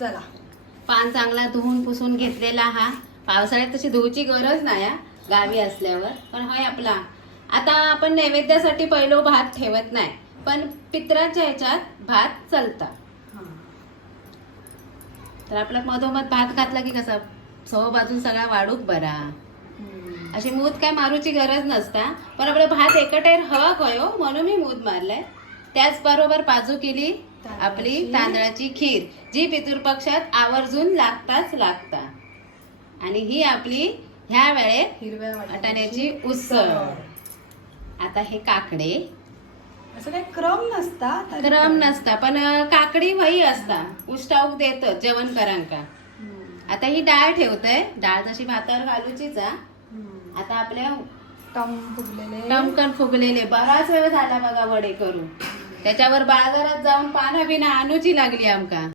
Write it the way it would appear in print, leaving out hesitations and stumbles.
चला पान चांगला धुवून पुसून घेतलेला हा. पावसाळ्यात तशी धुवची गरज नाही हा, गावी असल्यावर. पण होय आपला आता आपण नैवेद्यासाठी पहिलो भात ठेवत नाही, पण पित्राच्या ह्याच्यात भात चालता. तर आपला मधोमध भात घातला की कसा सव बाजून सगळा वाढूक बरा. अशी मूद काय मारूची गरज नसता, पण आपला भात एकटायर हवा कयो म्हणून मी मूद मारलाय. त्याचबरोबर बाजू केली आपली तांदळाची खीर, जी पितृपक्षात आवर्जून लागताच लागता. आणि ही आपली ह्या वेळेत हिरव्या वाटाण्याची उसळ. आता हे काकडे असं काही क्रम नसता, पण काकडी वही असता, उष्टाऊक देत जेवण करांका. आता ही डाळ ठेवतय, डाळ तशी भातावर घालूचीच हा. आता आपल्या टमकन फुगलेले बराच वेळ झाला बघा वडे करून. त्याच्यावर बाजारात जाऊन पानं बिना आणूची लागली आमका.